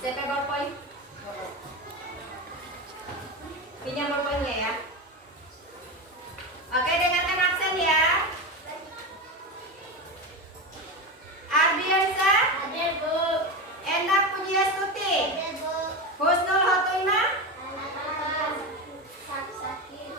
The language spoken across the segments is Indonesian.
Siapa ballpoint? Pinjam ballpointnya ya. Oke, dengarkan absen ya. Ardiansa, Hadir, Bu. Enak Pujiastuti, Hadir, Bu. Husnul Khotimah, Anak-anak sakit.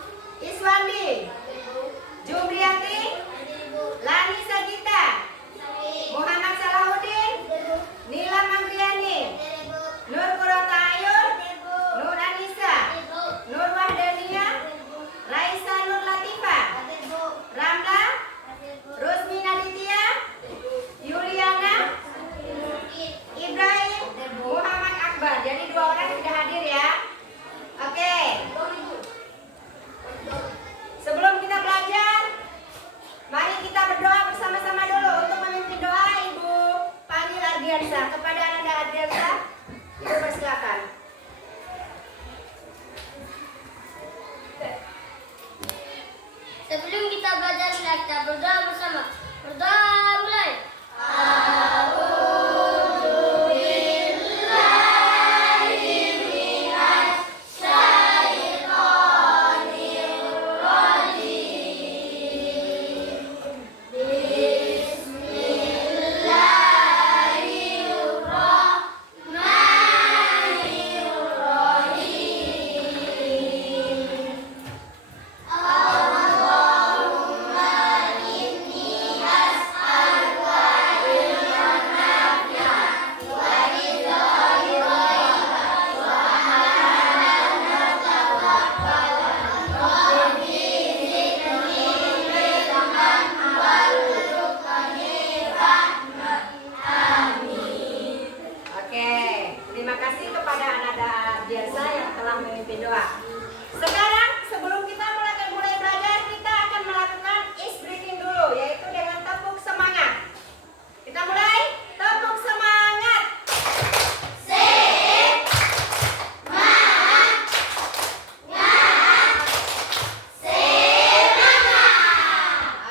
Iswandi, Hadir, Bu. Jubriati, Hadir, Bu. Lani Sagita, Sakit. Muhammad Salahuddin, Hadir, Bu. Nila Manggriani, Hadir, Bu. Nur Kurota Ayun, Hadir, Bu. Nur Anissa, Hadir, Bu. Nur Wahdania, Hadir, Bu. Raisa Nur Latifah, Hadir, Bu. Ramla, Hadir, Bu. Rusmi Naditya, Yuliana, Sakit. Ibrahim, Muhammad Akbar. Jadi 2 orang sudah hadir ya. Oke. Sebelum kita belajar, mari kita berdoa bersama-sama dulu. Untuk memimpin doa, Ibu panggil Ardiansa. Kepada Ananda Ardiansa, Ibu persilakan. Sebelum kita belajar, kita berdoa bersama. Berdoa mulai. Oke, terima kasih kepada Ananda Ardiansa yang telah memimpin doa. Sekarang sebelum kita mulai belajar, kita akan melakukan is breathing dulu, yaitu dengan tepuk semangat. Kita mulai, tepuk semangat.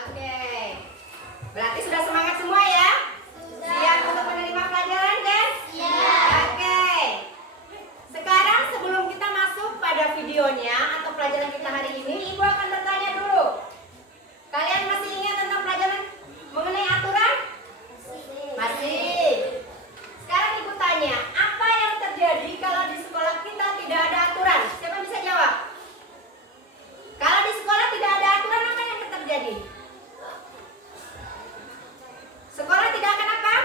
Oke, berarti sudah semangat semua ya? Siap untuk menerima pelajaran kan? Oke. Sekarang sebelum kita masuk pada videonya atau pelajaran kita hari ini, Ibu akan bertanya dulu. Kalian masih ingat tentang pelajaran mengenai aturan? Masih. Sekarang Ibu tanya, apa yang terjadi kalau di sekolah kita tidak ada aturan? Siapa bisa jawab? Kalau di sekolah tidak ada aturan, apa yang akan terjadi? Sekolah tidak akan apa?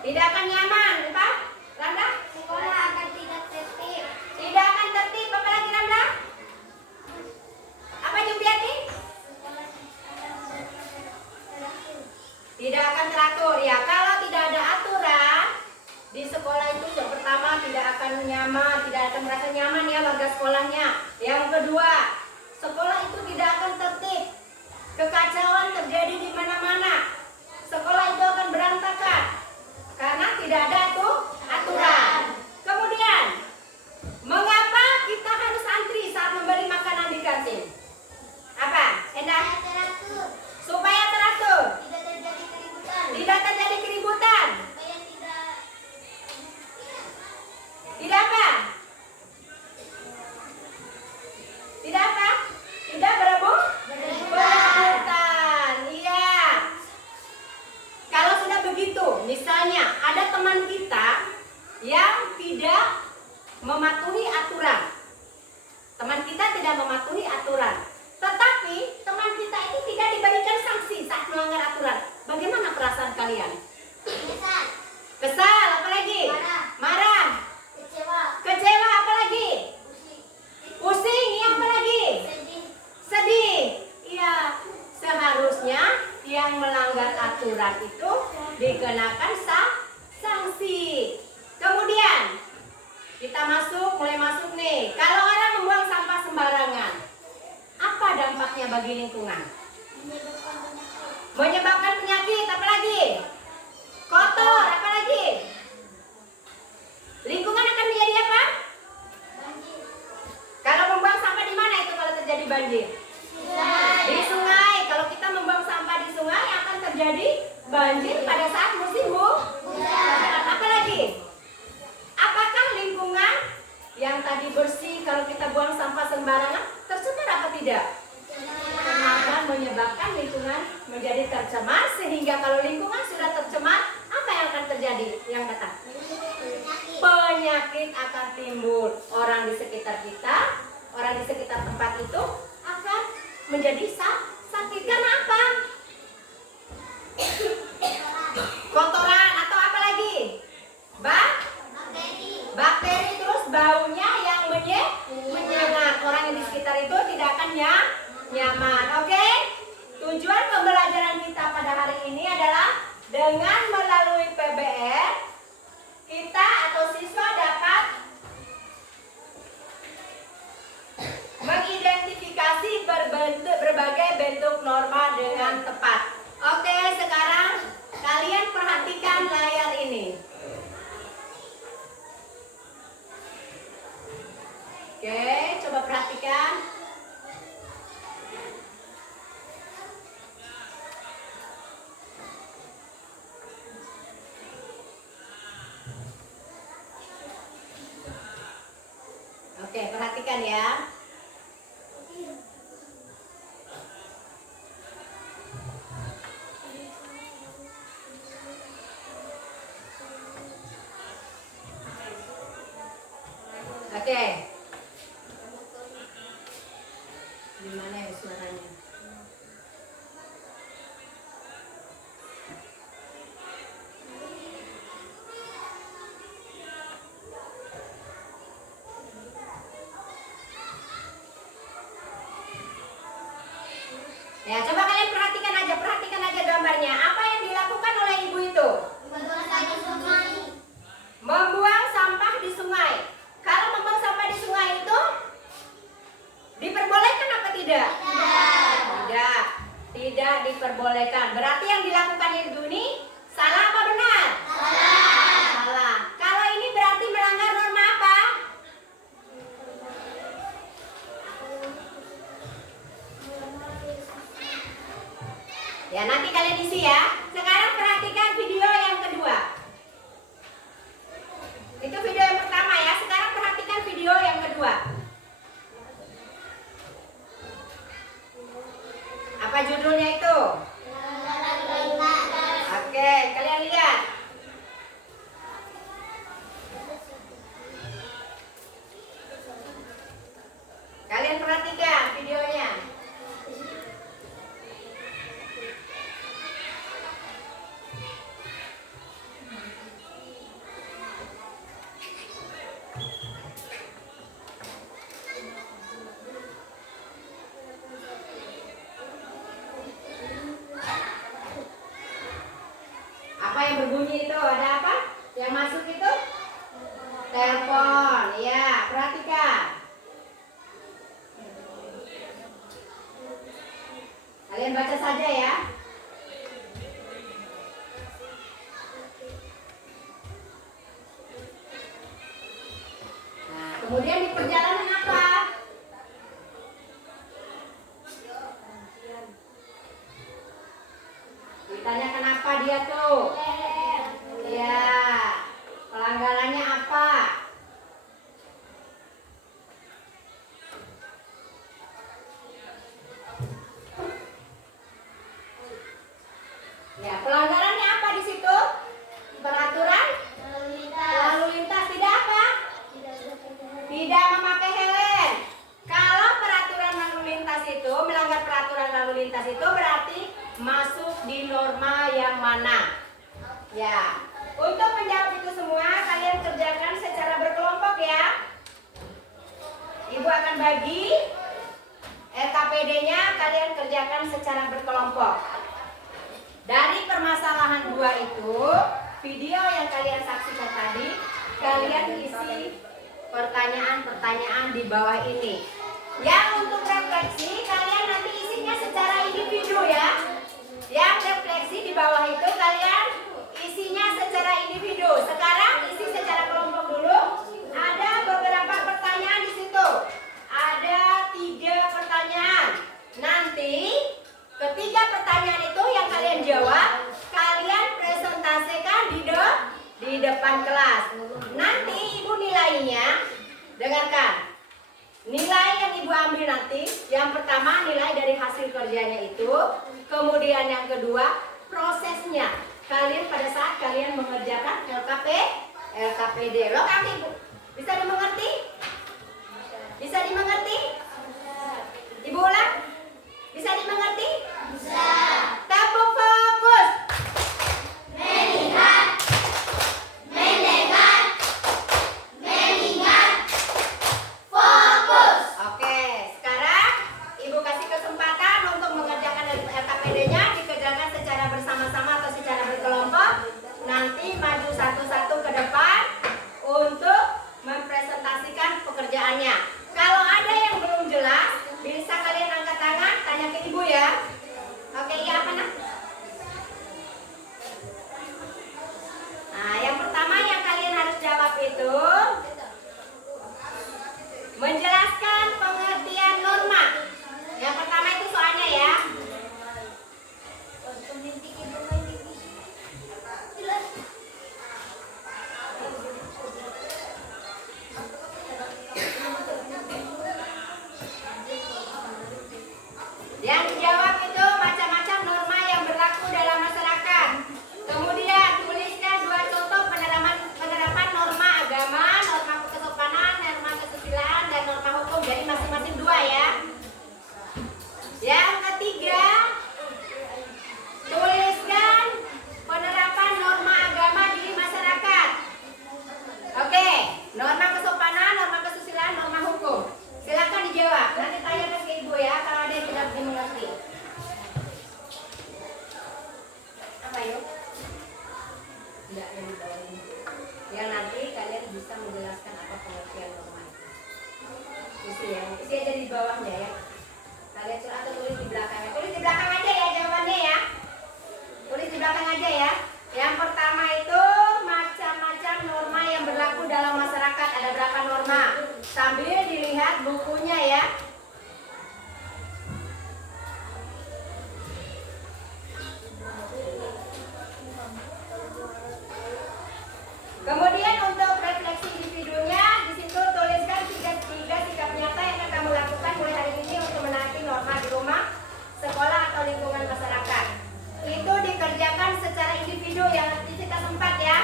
Tidak akan nyaman, apa? Randa? Sekolah akan tidak tertib. Tidak akan tertib. Apa lagi Randa? Apa Jumbiati? Tidak akan teratur. Ya, kalau tidak ada aturan di sekolah itu yang pertama tidak akan nyaman, tidak akan merasa nyaman ya warga sekolahnya. Yang kedua, sekolah itu tidak akan tertib. Kekacauan terjadi di mana-mana. Sekolah itu akan berantakan karena tidak ada aturan. Kemudian, mengapa kita harus antri saat membeli makanan di kantin? Apa? Endah? Teratur. Supaya teratur. Tidak terjadi keributan. Tidak terjadi keributan. Supaya tidak. Tidak apa? Tidak apa? Tidak berebutan. Iya. Kalau sudah begitu, misalnya ada teman kita yang tidak mematuhi aturan. Teman kita tidak mematuhi aturan. Tetapi teman kita itu tidak diberikan sanksi saat melanggar aturan. Bagaimana perasaan kalian? Kesal. Kesal, apalagi? Marah. Marah. Kecewa. Kecewa, apalagi? Pusing. Pusing, iya apalagi? Sedih. Sedih. Iya, seharusnya yang melanggar aturan itu dikenakan sanksi. Kemudian kita mulai masuk nih. Kalau orang membuang sampah sembarangan, apa dampaknya bagi lingkungan? Menyebabkan penyakit, apalagi? Kotor, apalagi? Lingkungan akan menjadi apa? Banjir. Kalau membuang sampah di mana itu kalau terjadi banjir? Di sungai. Kalau kita membuang sampah di sungai akan terjadi banjir pada saat musim hujan. Apa lagi? yang datang? Penyakit akan timbul. Orang di sekitar kita, orang di sekitar tempat itu akan menjadi sakit. Karena apa? Kotoran atau apa lagi? Bakteri, terus baunya yang menyengat. Orang yang di sekitar itu tidak akan nyaman. Oke? Tujuan pembelajaran kita pada hari ini adalah dengan melalui PBR kita atau siswa dapat mengidentifikasi berbagai bentuk norma dengan tepat. Oke, sekarang kalian perhatikan layar ini. Oke, coba perhatikan. Oke, perhatikan ya. Oke. Gimana ya suaranya? Ya, coba kalian perhatikan aja gambarnya. Apa yang dilakukan oleh ibu itu? Membuang sampah di sungai. Kalau membuang sampah di sungai itu diperbolehkan apa tidak? Tidak diperbolehkan. Berarti yang dilakukan ibu ini salah apa benar? Salah. Kalau ini berarti melanggar norma apa? Ya, nanti kalian isi ya. Sekarang perhatikan video yang kedua. Itu video yang pertama ya. Sekarang perhatikan video yang kedua. Apa judulnya itu? Oke, kalian lihat. Kalian perhatikan videonya. Apa yang berbunyi itu? Ada apa? Yang masuk itu? Telepon. Ya, perhatikan. Kalian baca saja ya. Nah, kemudian di perjalanan apa? Ditanya kenapa dia tuh? Ya, pelanggarannya apa? Ya, pelanggarannya apa di situ? Peraturan lalu lintas tidak apa? Tidak memakai helm. Kalau peraturan lalu lintas itu melanggar peraturan lalu lintas itu berarti masuk di norma yang mana? Ya, untuk menjawab itu semua kalian kerjakan secara berkelompok ya. Ibu akan bagi RKPD-nya, kalian kerjakan secara berkelompok. Dari permasalahan 2 itu, video yang kalian saksikan tadi, kalian isi pertanyaan-pertanyaan di bawah ini. Yang untuk refleksi, kalian nanti isinya secara individu ya. Yang refleksi di bawah itu kalian isinya secara individu. Sekarang isi secara kelompok dulu. Ada beberapa pertanyaan di situ. Ada 3 pertanyaan. Nanti ketiga pertanyaan itu yang kalian jawab, kalian presentasikan di depan kelas. Nanti ibu nilainya, dengarkan. Nilai yang ibu ambil nanti, yang pertama nilai dari hasil kerjanya itu, kemudian yang kedua prosesnya. kalian pada saat kalian mengerjakan LKPD. Lengkap Ibu. Bisa dimengerti? Bisa dimengerti? Ibu ulang. Bisa dimengerti? Bisa. Tepuk fokus. Melihat, mendengar, mengingat, fokus. Oke, sekarang Ibu kasih kesempatan untuk mengerjakan LKPD-nya dikerjakan secara bersama-sama atau secara berkelompok. Nanti maju satu-satu ke depan untuk mempresentasikan pekerjaannya. Kalau ada yang belum jelas, bisa kalian angkat tangan, tanya ke Ibu ya. Oke, iya apa nak? Nah, yang pertama yang kalian harus jawab itu menjelaskan pengertian norma. Yang pertama itu soalnya ya. Yang dijawab itu macam-macam norma yang berlaku dalam masyarakat. Kemudian tuliskan 2 contoh penerapan norma agama, norma kesopanan, norma kesusilaan, dan norma hukum. Jadi masing-masing 2 ya. Yang ketiga, tuliskan penerapan norma agama di masyarakat. Oke, norma kesopanan, norma kesusilaan, norma hukum. Silakan dijawab. Nanti tanyakan ke Ibu ya kalau ada yang tidak dimengerti. Apa yuk? Enggak yang di bawah ini. Yang nanti kalian bisa menjelaskan apa pengertian norma itu. Isi ya, isi aja di bawahnya ya. Kalian suruh atau tulis di belakangnya. Tulis di belakang aja ya jawabannya ya. Tulis di belakang aja ya. Yang pertama itu macam-macam norma yang berlaku dalam masyarakat. Ada berapa norma? Sambil dilihat bukunya ya. Kemudian untuk refleksi individunya, di situ tuliskan 3 sikap nyata yang akan kamu lakukan mulai hari ini untuk menaati norma di rumah, sekolah atau lingkungan masyarakat. Itu dikerjakan secara individu yang aktivitas 4 ya.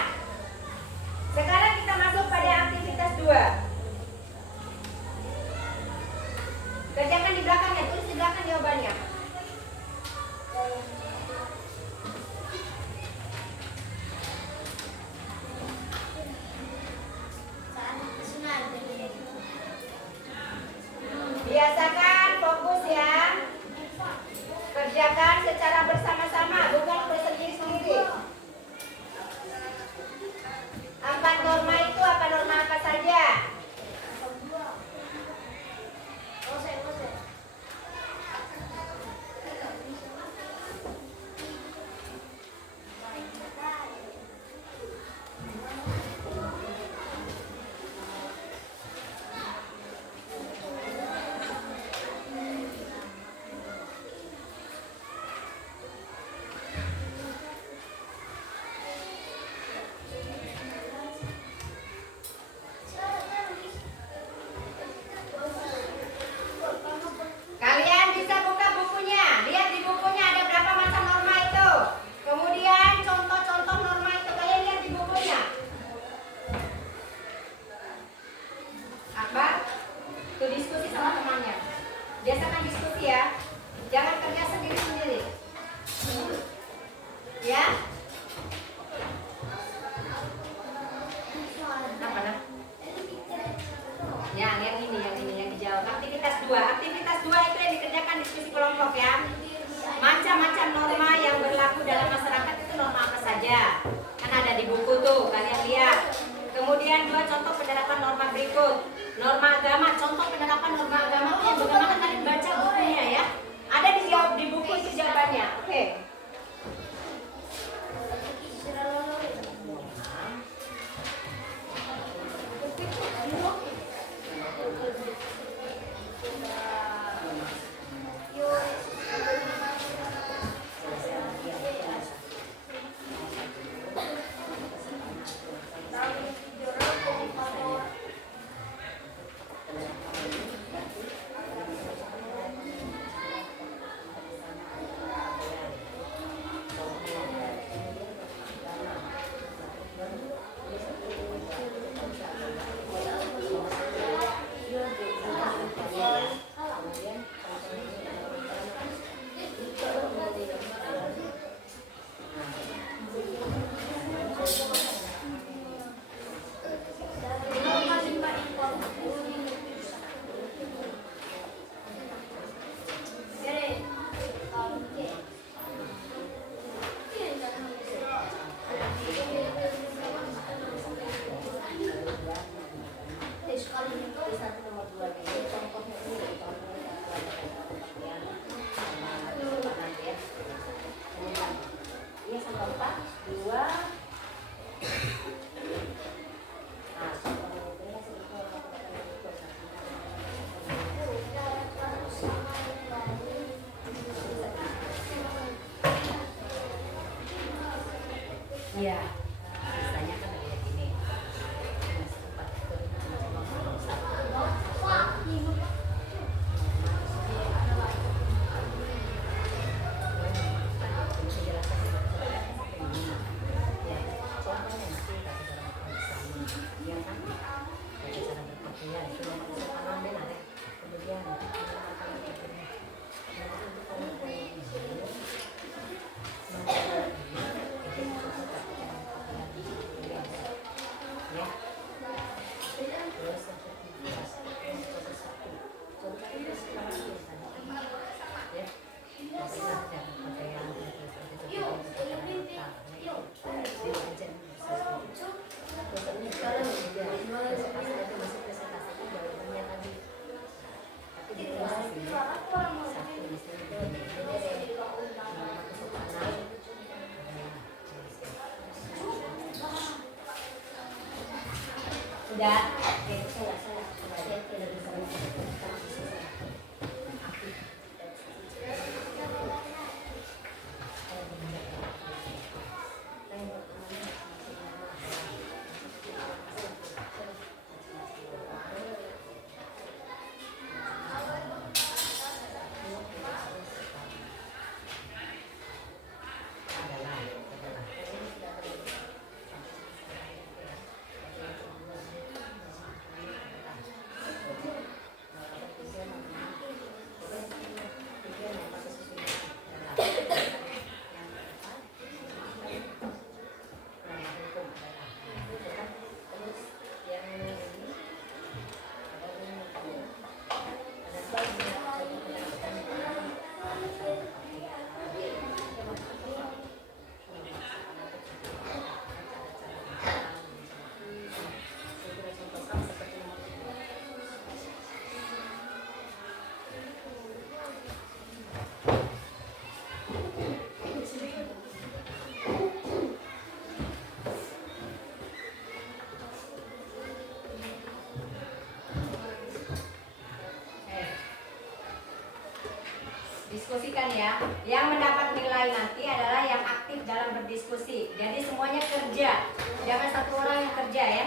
Sekarang kita masuk pada aktivitas 2. Kerjakan di belakangnya, tulis di belakang jawabannya. Biasakan fokus ya. Kerjakan secara bersama-sama, bukan bersendiri-sendiri. 4 norma itu norma apa saja? Kalian bisa buka bukunya, lihat di bukunya ada berapa macam norma itu. Kemudian contoh-contoh norma itu kalian lihat di bukunya. Akbar, tuh diskusi sama temannya. Biasakan diskusi ya, jangan kerja sendiri-sendiri. Ya? Apa nah? Yang ini yang dijawab. Aktivitas 2 itu yang dikerjakan diskusi kelompok ya. Macam-macam norma yang berlaku dalam masyarakat itu norma apa saja? Kan ada di buku tuh, kalian lihat. Kemudian 2 contoh penerapan norma berikut. Norma agama, contoh penerapan norma agama itu yang bagaimana kalian baca bukunya ya. Ada di buku itu jawabannya. Oke. Iya, sudah bisa tanam deh nanti. Kemudian nanti akan berbenah. Nanti untuk tanam kayak gini, mangga ini, jadi cocok ya. Terus yang ketiga, proses satu. Coba kita sekarang ya. Tapi jangan pakai yang sudah. Diskusikan ya. Yang mendapat nilai nanti adalah yang aktif dalam berdiskusi. Jadi semuanya kerja. Jangan satu orang yang kerja ya.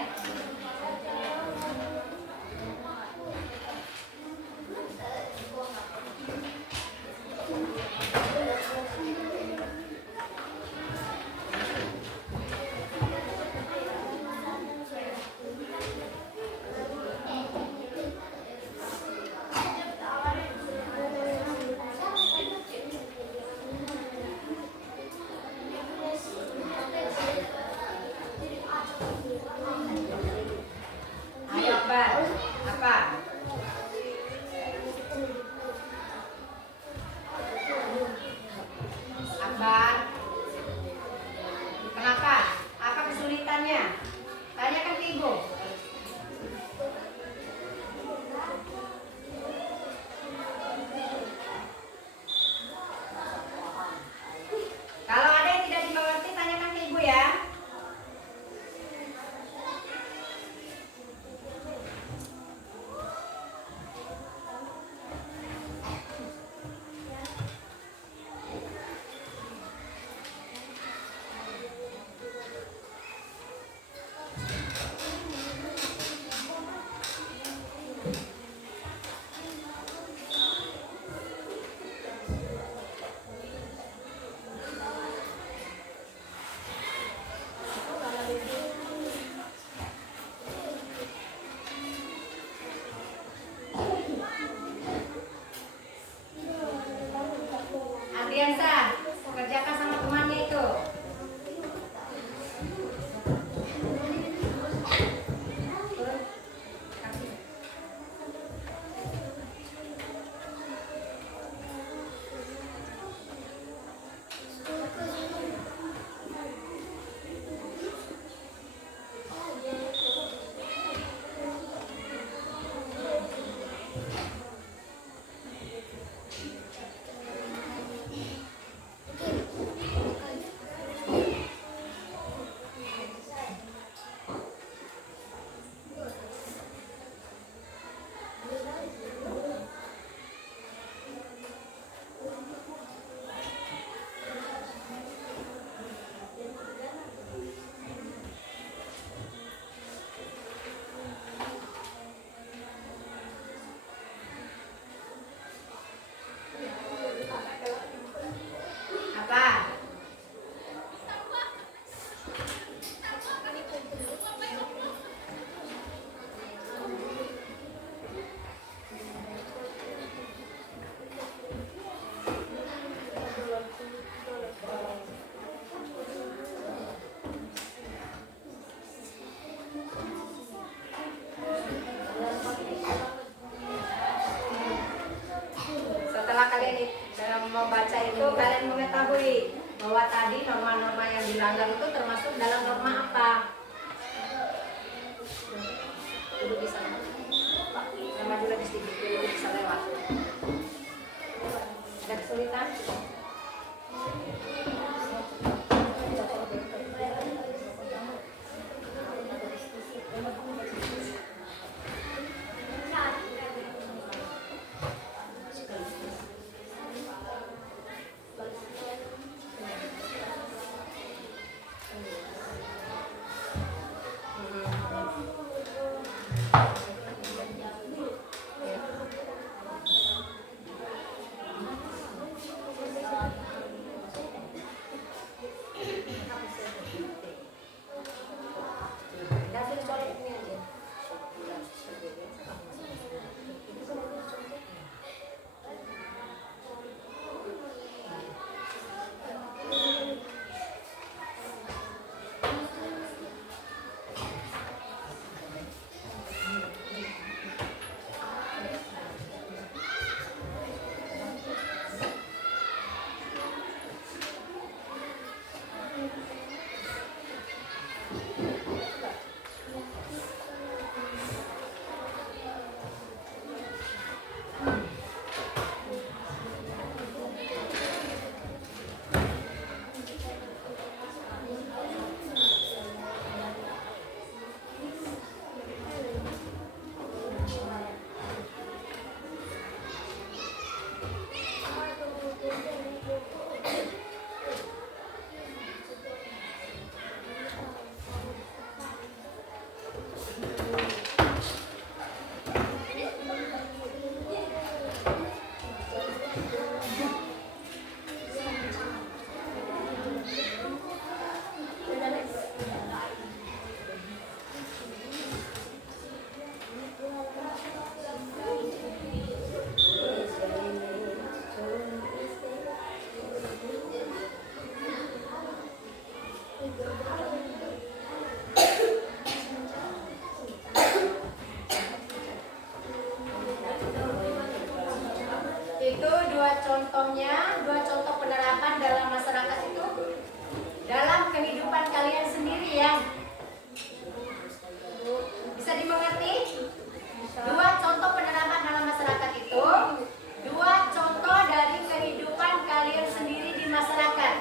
sana. Maju lagi sedikit dulu bisa lewat. Ada kesulitan? Itu dua contoh penerapan dalam masyarakat itu dalam kehidupan kalian sendiri ya. Bisa dimengerti? Dua contoh penerapan dalam masyarakat itu dua contoh dari kehidupan kalian sendiri di masyarakat.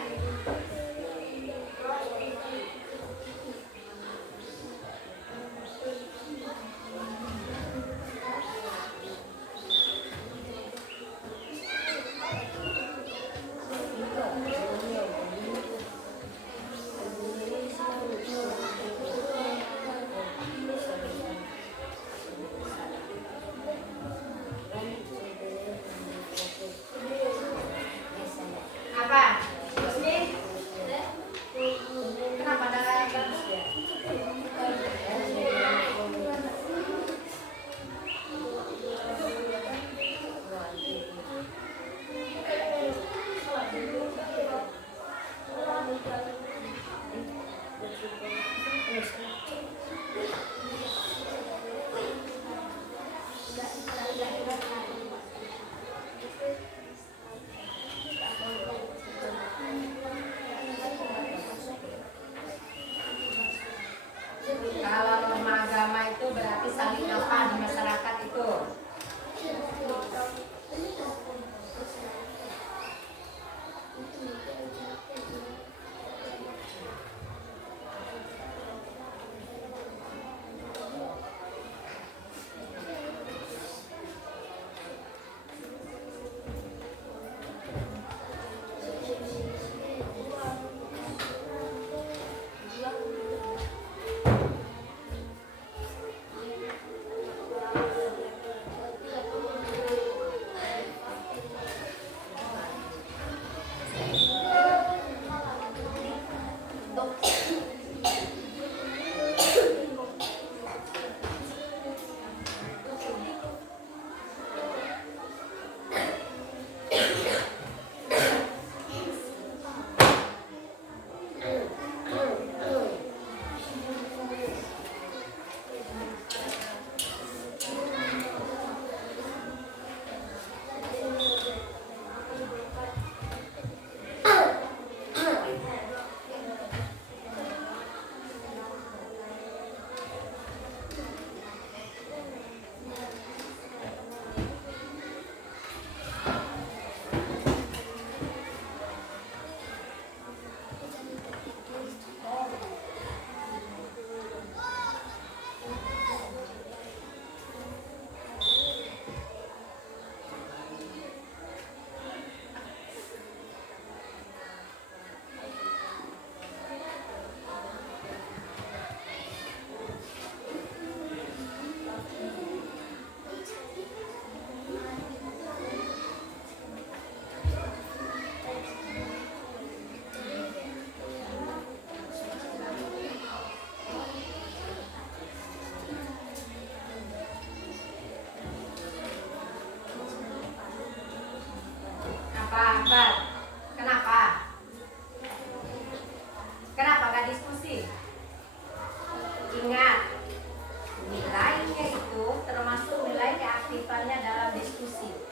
Nilainya itu termasuk nilai keaktifannya dalam diskusi.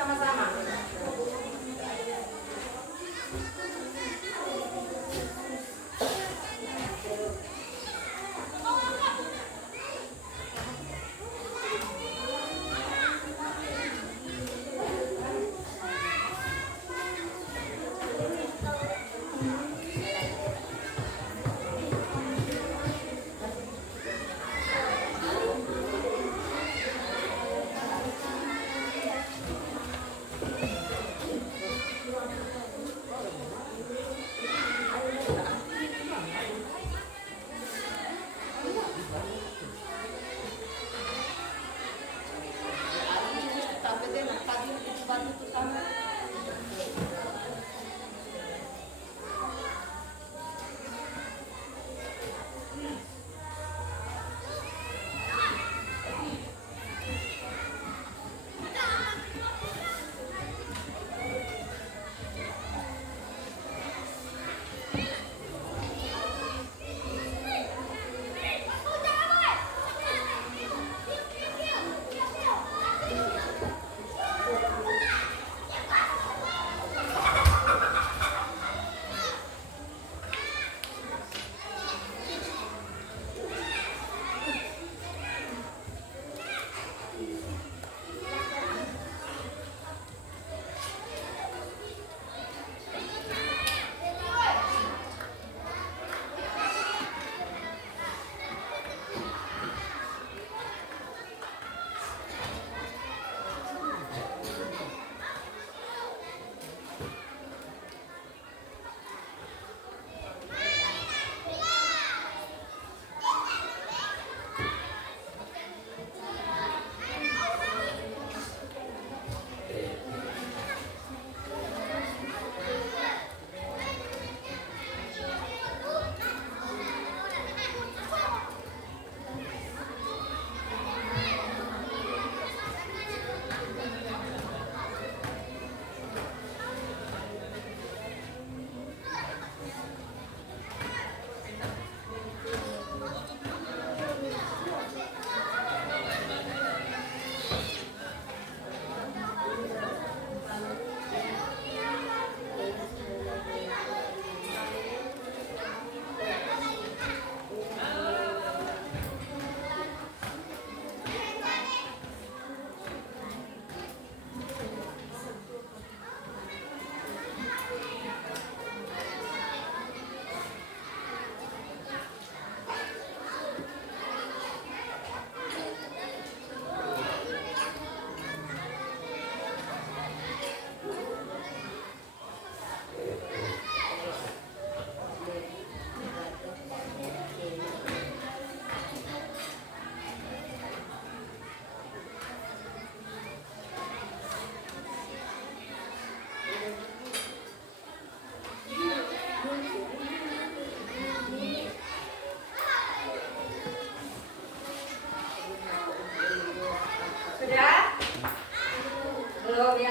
bersama-sama.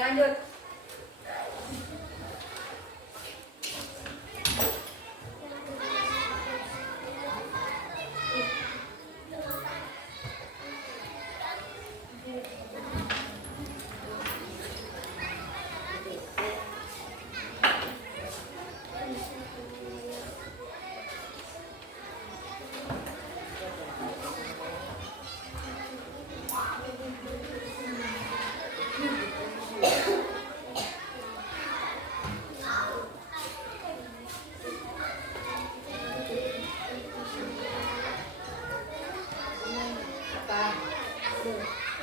lanjut.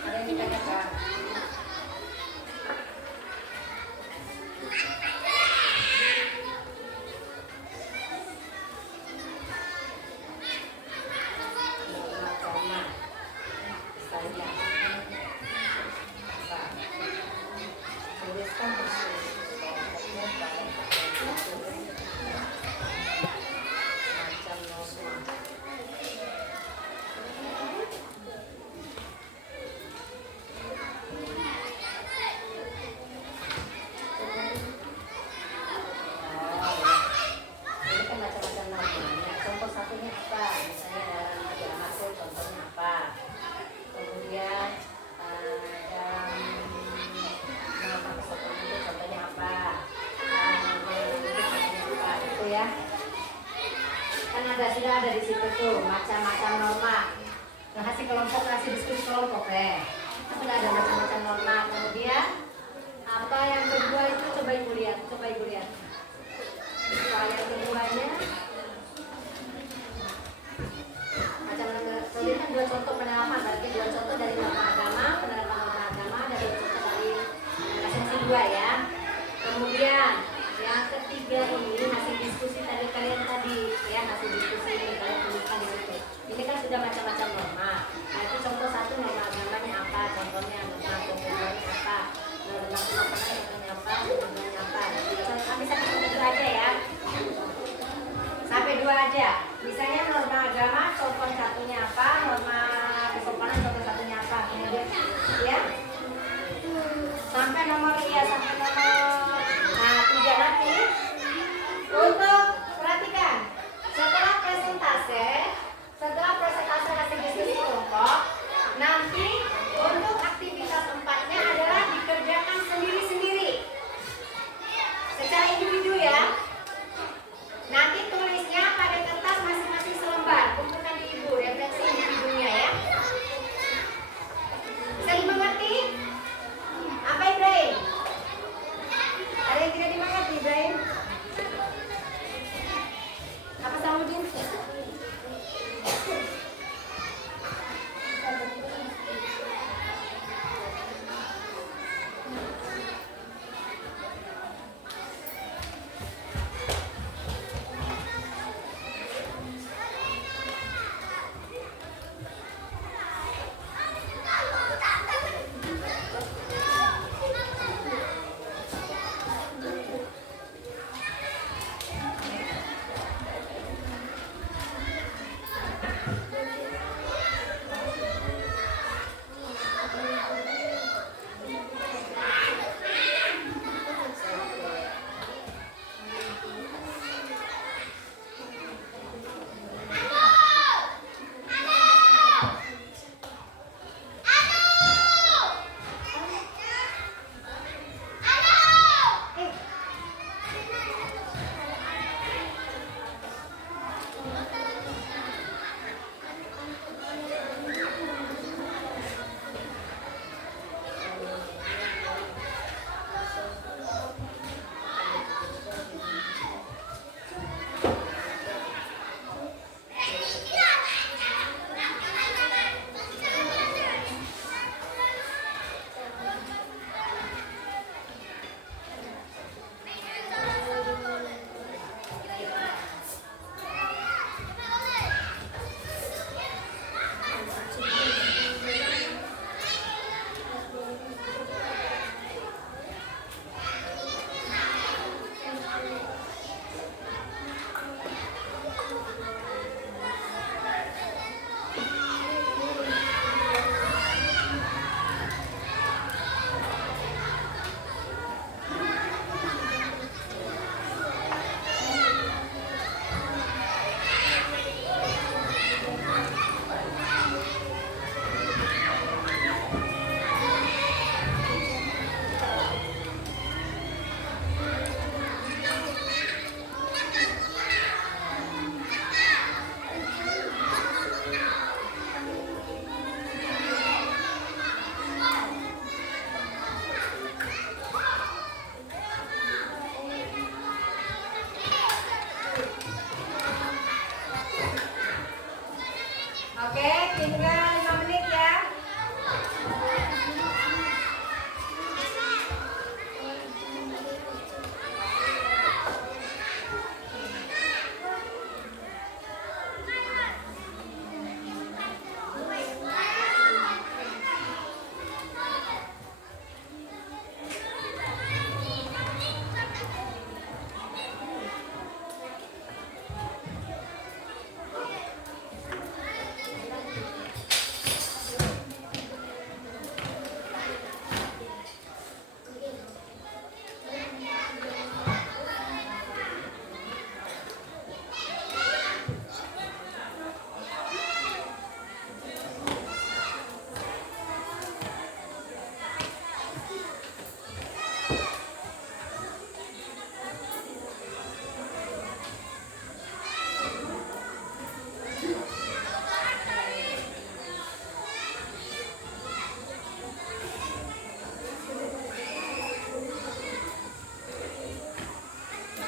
Ada yang ditanyakan? Sudah dari situ tuh macam-macam norma. Ngasih kelompok, ngasih diskusi kelompok sudah ada macam-macam norma. Kemudian apa yang kedua itu coba ibu lihat. Soal yang keduanya macam kelihatan dua contoh penerapan, berarti dua contoh dari norma agama, penerapan norma agama, dan dua contoh dari esensi dua ya. Kemudian yang ketiga ini hasil diskusi tadi kalian ya, hasil diskusi ini kalian tuliskan di situ. Ini kan sudah macam-macam norma. Nah itu contoh satu norma agamanya apa, contohnya norma kemudian apa, norma penerapan contohnya apa, contohnya apa. Sampai sampai dua aja ya. Sampai dua aja. Misalnya norma agama contoh satunya apa, norma kesopanan contoh satunya apa. Kemudian ya sampai nomor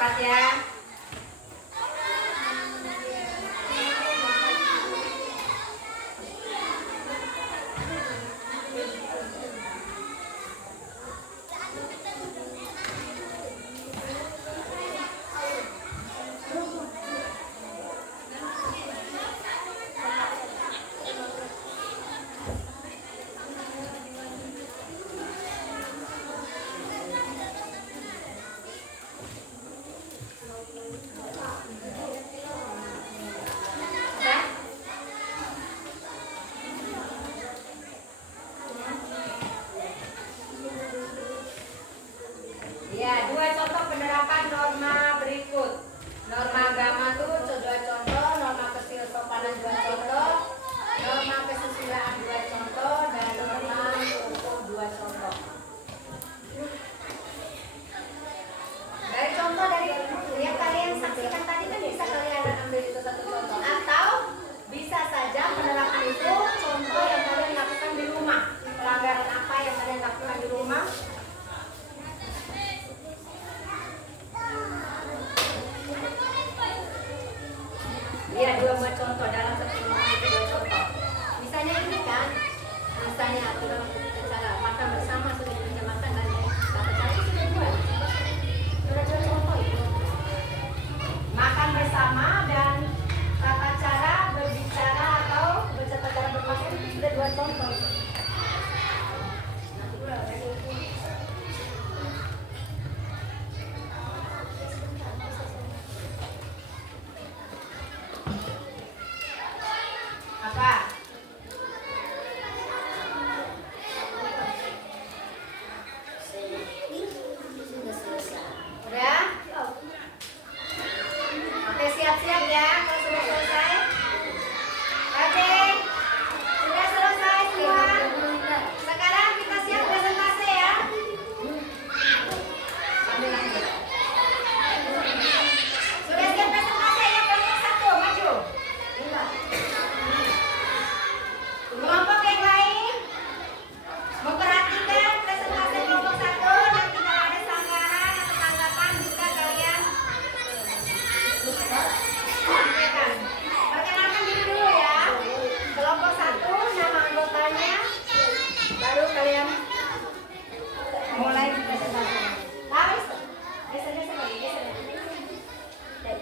Istirahat ya. Ya, dua contoh penerapan norma berikut. Norma agama tuh dua contoh, norma kesopanan dua contoh, norma kesusilaan dua contoh, dan norma hukum dua contoh. Dari contoh dari yang kalian saksikan tadi kan bisa kalian ambil itu satu contoh, atau bisa saja penerapan itu contoh yang kalian lakukan di rumah. Pelanggaran apa yang kalian lakukan di rumah? Iya, dua buat contoh dalam satu norma itu dua contoh. Misalnya ini kan, misalnya aturan cara makan bersama sudah meja makan dan tata cara itu sudah dua contoh itu. Makan bersama dan tata cara berbicara atau tata cara berpakaian itu sudah dua contoh. Apa? Udah? Oke, siap-siap ya kalau sudah selesai. Oke, sudah selesai semua. Sekarang kita siap presentasi ya. Ambil lagi. Sudah siap presentasi ya, kelompok satu, maju. Kelompok yang lain memperhatikan presentasi kelompok satu, dan tidak ada sanggahan atau tanggapan bisa kalian sampaikan. Perkenalkan diri dulu ya. Kelompok satu, nama anggotanya, baru kalian mulai presentasi. Harus geser lagi,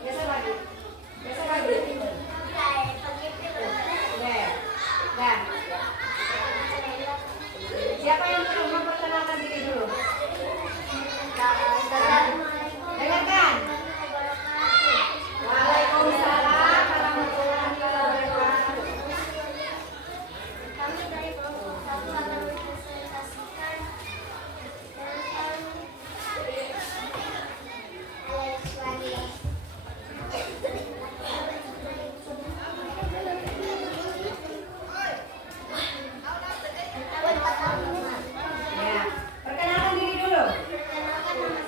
geser lagi. Nah, siapa yang belum memperkenalkan diri dulu? Dengarkan. Waalaikumsalam warahmatullahi wabarakatuh. Kami dari kelompok satu akan mempresentasikan Ya, perkenalkan diri dulu. Perkenalkan nama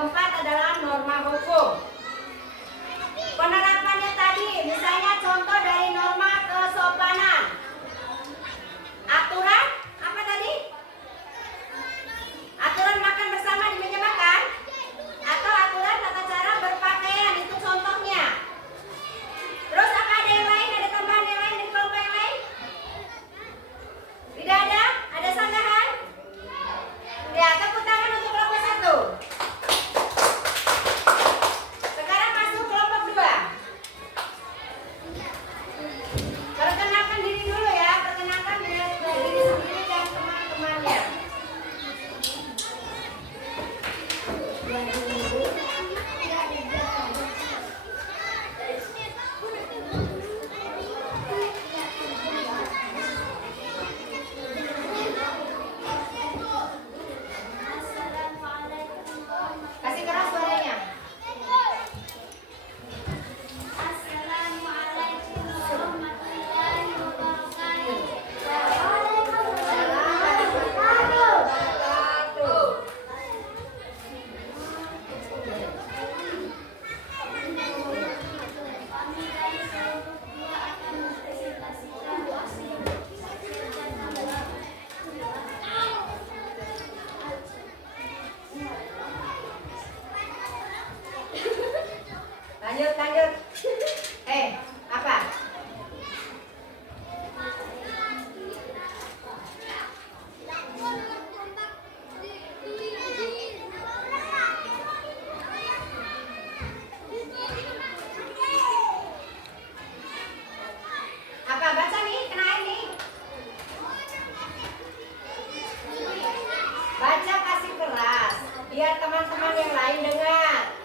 keempat adalah norma hukum. Penerapannya tadi, misalnya contoh dari norma kesopanan. Aturan, apa tadi? Aturan makan bersama di meja makan? Atau aturan tata cara berpakaian, itu contohnya. Terus apa ada yang lain? Ada tambahan yang lain dari kelompok yang lain? Tidak ada? Ada sanggahan? Ya, tepuk tangan untuk kelompok 1. Sekarang masuk kelompok 2. Perkenalkan diri dulu ya, perkenalkan diri sendiri dan teman-temannya. Kasih keras suaranya. Assalamualaikum warahmatullahi wabarakatuh. Kami dari kelompok 2 akan mempresentasikan hasil kerja kami. Lanjut. Apa? Apa? Baca nih, kenalin nih. Baca kasih keras, biar teman-teman yang lain dengar.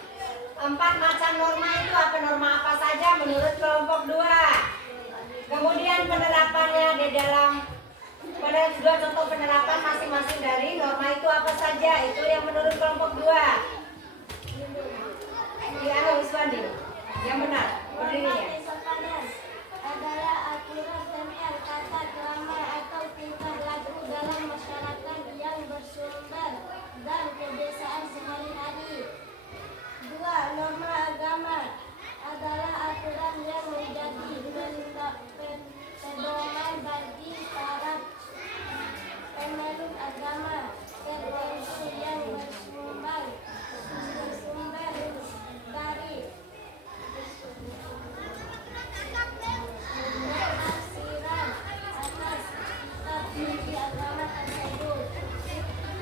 4 macam norma itu apa? Norma apa saja menurut kelompok 2. Kemudian penerapannya di dalam pada 2 contoh penerapan masing-masing dari norma itu apa saja, itu yang menurut kelompok 2. Wiswandi, yang benar berdirinya. Kesopanan adalah aturan tentang tata krama atau tingkah laku dalam masyarakat yang bersumber dan kebiasaan sehari-hari. 2. Norma agama adalah aturan yang menjadi pedoman bagi para pemeluk agama tertentu yang bersumber dari penafsiran atas kitab suci agama tersebut.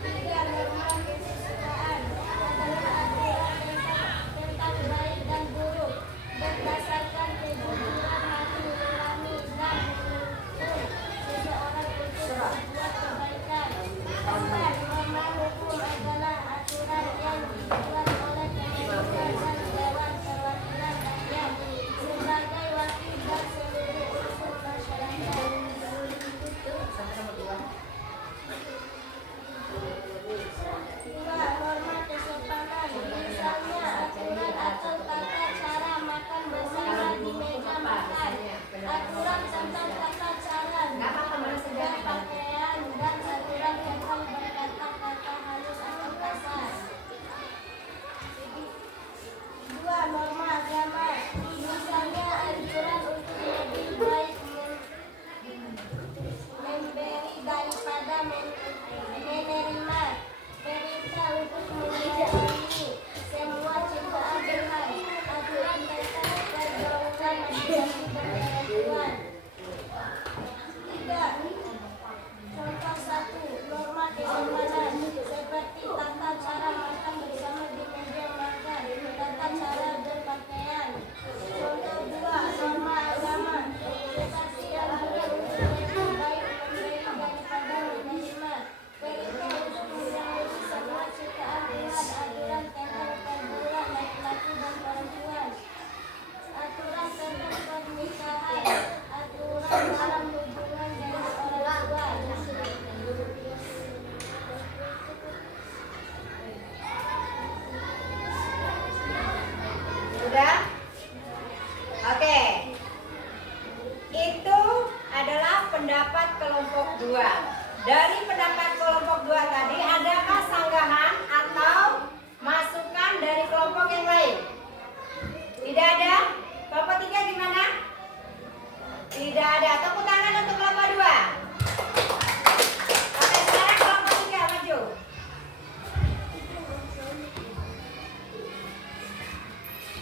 3. Norma kesusilaan adalah aturan tentang baik dan buruk berdasarkan kejujuran hati nurani dan menuntun seseorang untuk berbuat kebaikan. 4. Norma hukum adalah aturan yang dibuat oleh pemerintah dan dewan perwakilan rakyat sebagai wakil dan seluruh unsur masyarakat. 2. Norma kesopanan misalnya aturan atau tata cara makan bersama di meja makan, aturan tentang tata cara berpakaian, dan aturan tentang berkata-kata halus atau kasar. 2. Norma agama misalnya anjuran untuk lebih baik memberi daripada menerima, perintah untuk menjalani semua ciptaan Tuhan, aturan tentang pergaulan laki-laki dan perempuan. 3. Contoh 1. Norma kesopanan seperti tata cara makan bersama di meja makan, tata cara berpakaian. Contoh 2. Norma agama seperti anjuran untuk lebih baik memberi daripada menerima, perintah untuk menjalani semua ciptaan Tuhan, aturan tentang pergaulan laki-laki dan perempuan. Aturan tentang pernikahan, aturan dalam hubungan dengan orang tua. Sudah? Oke. Itu adalah pendapat kelompok 2. Dari pendapat kelompok 2 tadi, adakah sanggahan atau masukan Tidak ada? Kelompok 3 gimana? Tidak ada. Tepuk tangan untuk kelompok 2. Oke, sekarang kelompok 3 maju.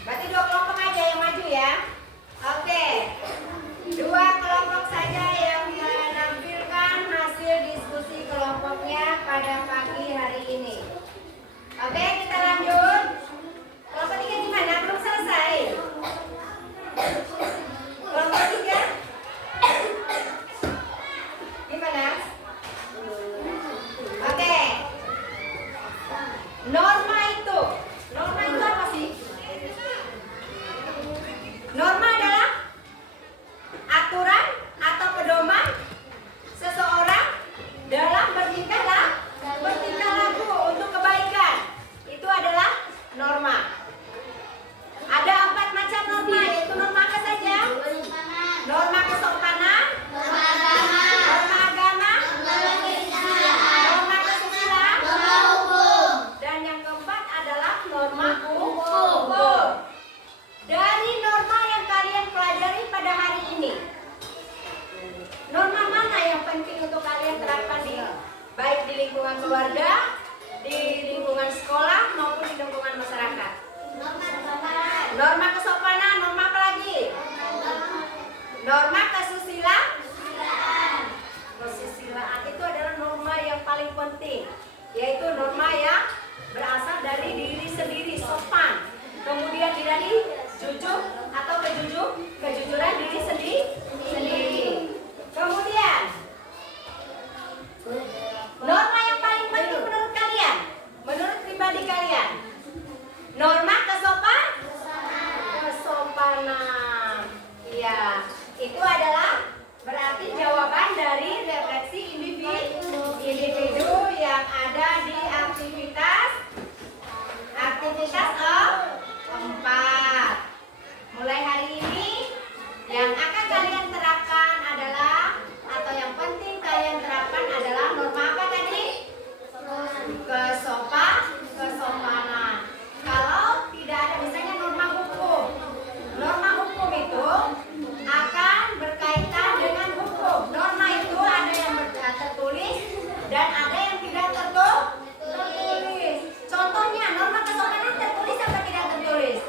Berarti 2 kelompok aja yang maju ya. Oke. 2 kelompok saja yang menampilkan hasil diskusi kelompoknya pada pagi hari ini. Oke, kita lanjut. Kelompok 3 gimana? Belum selesai. Kelompok 3 gimana? Oke. Norma itu apa sih? Norma adalah aturan atau pedoman seseorang dalam bertingkah laku untuk kebaikan. Itu adalah norma. Ada 4 macam norma, yaitu norma apa saja? Norma kesopanan, norma agama, norma kesusilaan, dan yang keempat adalah norma hukum. Dari norma yang kalian pelajari pada hari ini, norma mana yang penting untuk kalian terapkan baik di lingkungan keluarga, di lingkungan sekolah maupun di lingkungan masyarakat? Norma kesopanan, norma apa lagi? Norma kesusilaan. Kesusilaan itu adalah norma yang paling penting, yaitu norma yang berasal dari diri sendiri, sopan. Kemudian dari jujur atau kejujuran diri sendiri. Kemudian norma yang paling penting menurut kalian, menurut pribadi kalian, norma kesopanan. Iya, itu adalah berarti jawaban dari refleksi individu yang ada di aktivitas 4. Mulai hari ini yang akan kalian terapkan adalah, atau yang penting kalian terapkan adalah norma apa tadi? Kesopanan. Kalau tidak ada misalnya norma hukum. Norma hukum itu akan berkaitan dengan hukum. Norma itu ada yang tertulis dan ada yang tidak tertulis. Contohnya, norma kesopanan tertulis apa tidak tertulis?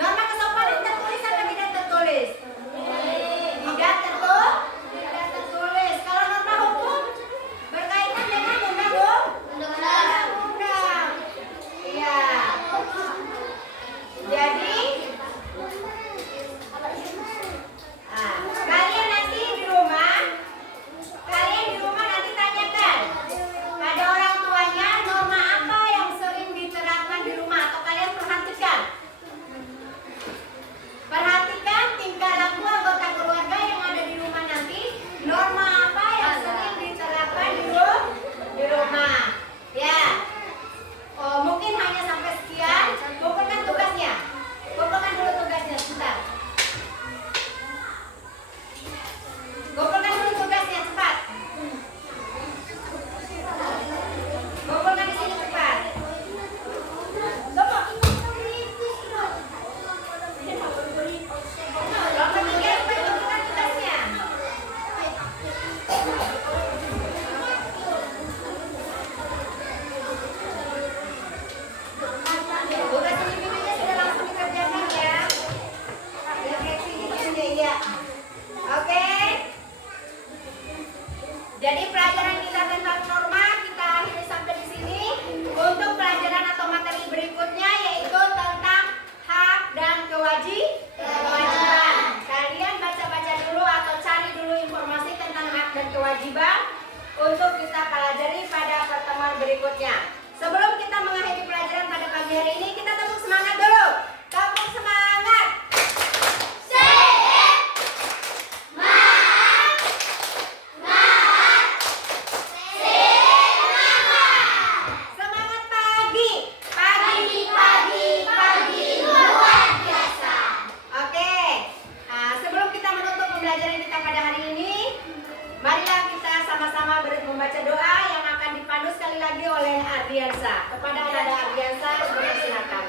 Norma kesopanan tertulis apa tidak tertulis? Tidak tertulis. Kalau norma hukum berkaitan dengan undang-undang. Iya. Jadi kalian di rumah nanti tanyakan pada orang tuanya norma apa yang sering diterapkan di rumah, atau kalian perhatikan tingkah laku anggota keluarga yang ada di rumah nanti, norma apa yang sering diterapkan di rumah. Ya. Oh, mungkin hanya sampai sekian. Kumpulkan tugasnya. Kumpulkan dulu tugasnya sebentar. Kumpulkan dulu tugasnya cepat. Kumpulkan di sini cepat. Kelompok 3 kumpulkan tugasnya. Tugas individunya sudah langsung dikerjakan ya. Refleksi individunya iya. Oke. Jadi pelajaran kita tentang norma kita akhiri sampai di sini. Untuk pelajaran atau materi berikutnya yaitu tentang hak dan kewajiban. Kalian baca-baca dulu atau cari dulu informasi tentang hak dan kewajiban untuk kita pelajari pada pertemuan berikutnya. Sebelum kita mengakhiri pelajaran pada pagi hari ini, kita tepuk semangat dulu. Tepuk semangat. Semangat pagi. Pagi luar biasa. Oke. Sebelum kita menutup pembelajaran kita pada hari ini, marilah kita sama-sama membaca doa yang akan dipandu sekali lagi oleh Ardiansa. Kepada Nada Ardiansa, silakan.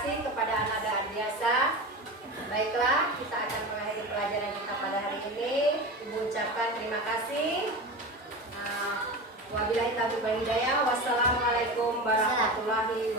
kasih kepada Ananda Ardiasa. Baiklah, kita akan mengakhiri pelajaran kita pada hari ini. Ibu ucapkan terima kasih. Wabillahi taufiq wal hidayah. Wassalamualaikum warahmatullahi